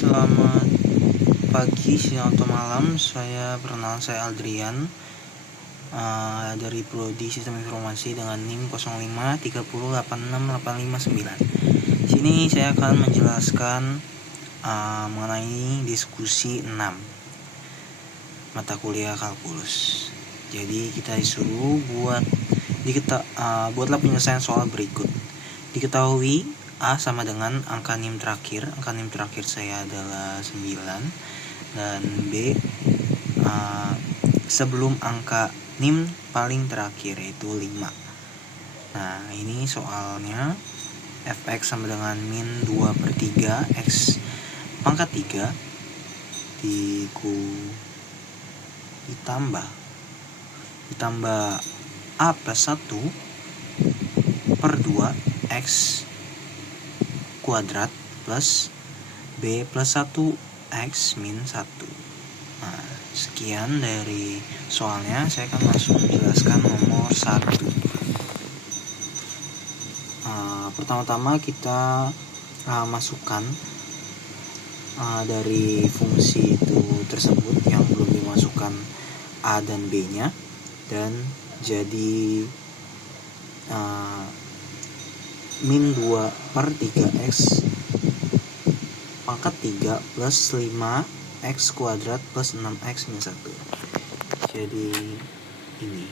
selamat pagi, siang, atau malam. Saya Aldrian dari Prodi Sistem Informasi dengan NIM 0530868559. Sini saya akan menjelaskan mengenai diskusi 6 mata kuliah kalkulus. Jadi kita disuruh buatlah penyelesaian soal berikut. Diketahui A sama dengan angka NIM terakhir. Angka NIM terakhir saya adalah 9. Dan B sebelum angka NIM paling terakhir, yaitu 5. Nah, ini soalnya fx sama dengan min 2/3 x pangkat 3 ditambah a plus 1/2 x kuadrat plus b plus 1x min 1. Nah, sekian dari soalnya. Saya akan langsung menjelaskan nomor 1. Pertama-tama kita masukkan dari fungsi itu tersebut yang belum dimasukkan a dan b nya, dan jadi min 2/3x pangkat 3 plus 5x kuadrat plus 6x min 1. Jadi ini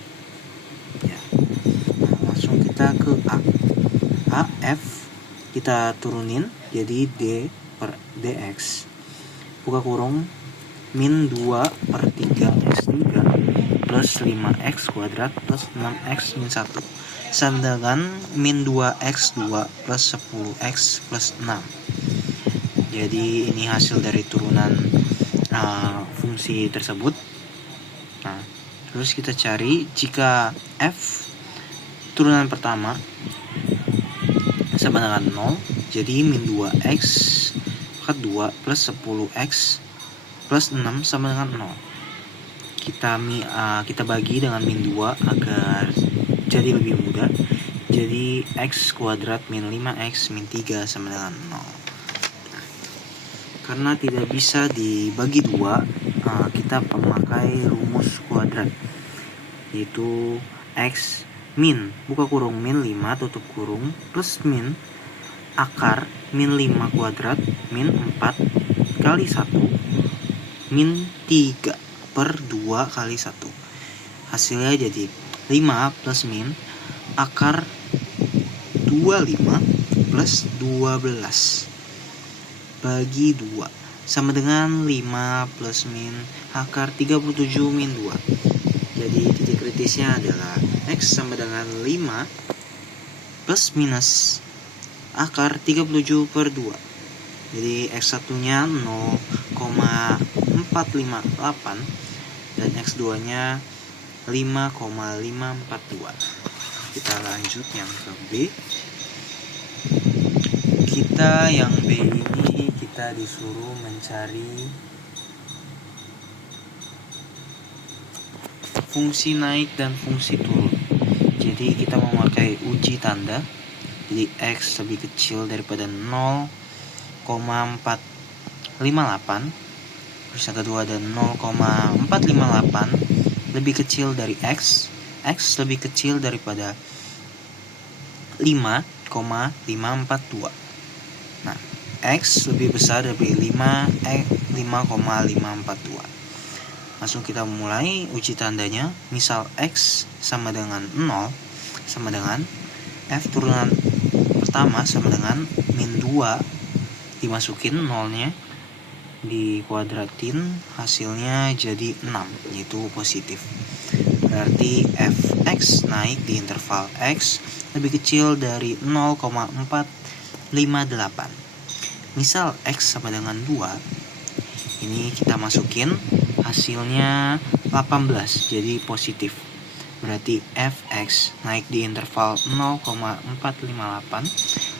ya. Nah, langsung kita ke A. F kita turunin jadi d/dx buka kurung min 2/3x3 plus 5x kuadrat plus 6x min 1 sama dengan min 2x2 plus 10x plus 6. Jadi ini hasil dari turunan fungsi tersebut. Nah, terus kita cari jika f turunan pertama sama dengan 0, jadi min 2x pangkat 2 plus 10x plus 6 sama dengan 0. Kita bagi dengan min 2 agar jadi lebih mudah. Jadi x kuadrat min 5x min 3 sama dengan 0. Karena tidak bisa dibagi 2, kita memakai rumus kuadrat, yaitu x min buka kurung min 5 tutup kurung plus min akar min 5 kuadrat min 4 kali 1 min 3/2 kali 1. Hasilnya jadi 5 plus min akar 25 plus 12 bagi 2 sama dengan 5 plus min akar 37 min 2. Jadi titik kritisnya adalah x sama dengan 5 plus minus akar 37/2. Jadi x1 nya 0,458 dan x2 nya 5,542. Kita lanjut yang ke B. Yang B ini kita disuruh mencari fungsi naik dan fungsi turun. Jadi kita memakai uji tanda. Jadi x lebih kecil daripada 0,458. Terus yang kedua ada 0,458 lebih kecil dari x lebih kecil daripada 5,542. Nah, x lebih besar dari 5,542. Langsung kita mulai uji tandanya. Misal x sama dengan 0 sama dengan f turunan pertama sama dengan min 2 dimasukin 0-nya dikuadratin, hasilnya jadi 6, yaitu positif. Berarti fx naik di interval x lebih kecil dari 0,458. Misal x sama dengan 2, ini kita masukin hasilnya 18, jadi positif. Berarti fx naik di interval 0,458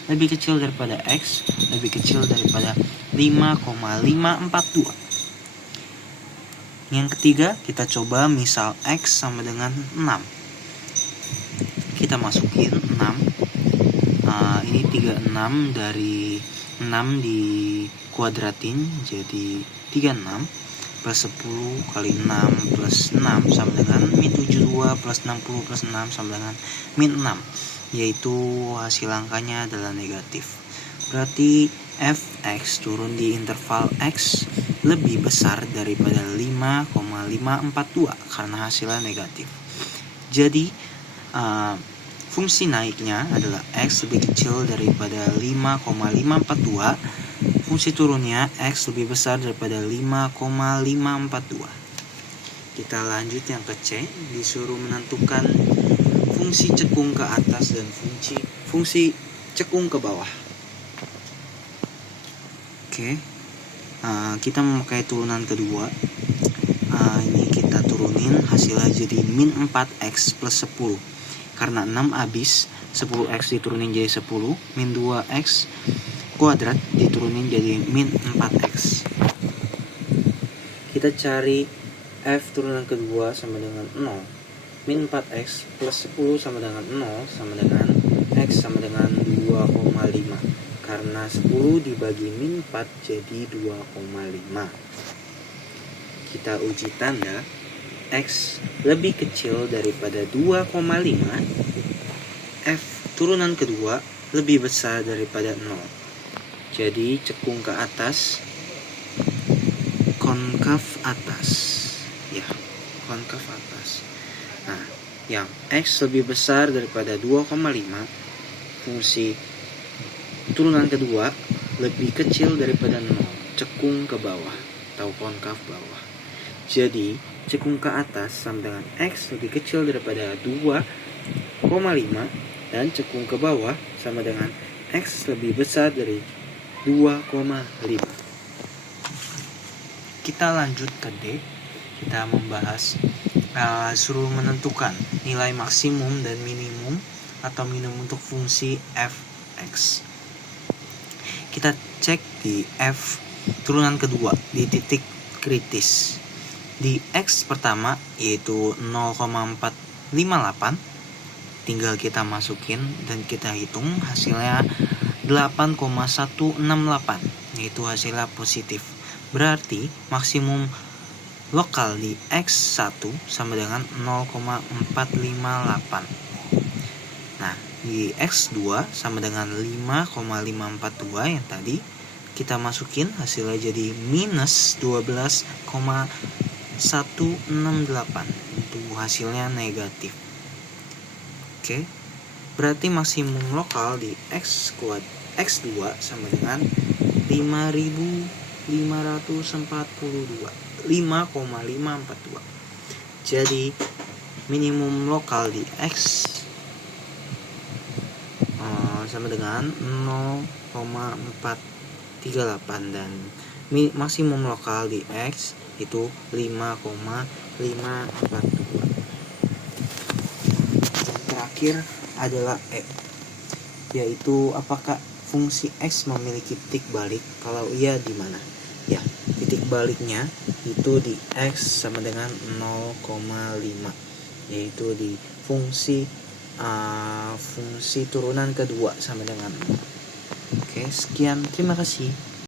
lebih kecil daripada x lebih kecil daripada 5,542. Yang ketiga, kita coba misal x sama dengan 6. Kita masukin 6. Ini 36 dari 6 di kuadratin jadi 36 plus 10 kali 6 plus 6 sama dengan min 72 plus 60 plus 6 sama dengan min 6, yaitu hasil angkanya adalah negatif. Berarti fx turun di interval x lebih besar daripada 5,542 karena hasilnya negatif. Jadi fungsi naiknya adalah x lebih kecil daripada 5,542, fungsi turunnya x lebih besar daripada 5,542. Kita lanjut yang ke C, disuruh menentukan fungsi cekung ke atas dan fungsi cekung ke bawah. Oke, kita memakai turunan kedua. Ini kita turunin, hasilnya jadi min 4x plus 10. Karena 6 habis, 10x diturunin jadi 10, min 2x kuadrat diturunin jadi min 4x. Kita cari f turunan kedua sama dengan 0. Min 4x plus 10 sama dengan 0 sama dengan x sama dengan 2,5. Karena 10 dibagi min 4 jadi 2,5. Kita uji tanda. X lebih kecil daripada 2,5, f turunan kedua lebih besar daripada 0. Jadi cekung ke atas, konkav atas. Ya, konkav atas. Nah, yang x lebih besar daripada 2,5, fungsi turunan kedua lebih kecil daripada 0, cekung ke bawah atau konkav bawah. Jadi cekung ke atas sama dengan x lebih kecil daripada 2,5 dan cekung ke bawah sama dengan x lebih besar dari 2,5. Kita lanjut ke D. Kita membahas suruh menentukan nilai maksimum dan minimum atau minimum untuk fungsi fx. Kita cek di f turunan kedua di titik kritis. Di x pertama yaitu 0,458, tinggal kita masukin dan kita hitung hasilnya 8,168, yaitu hasilnya positif. Berarti maksimum lokal di x1 sama dengan 0,458. Nah, di x2 sama dengan 5,542 yang tadi kita masukin hasilnya jadi minus 12,168. Itu hasilnya negatif. Oke. Berarti maksimum lokal di x2 sama dengan 5,542. Jadi minimum lokal di x sama dengan 0,438 dan maksimum lokal di x itu 5,542. Terakhir adalah E, yaitu apakah fungsi x memiliki titik balik? Kalau iya, di mana? Ya, titik baliknya itu di x sama dengan 0,5, yaitu di fungsi turunan kedua sama dengan 0. Oke, sekian, terima kasih.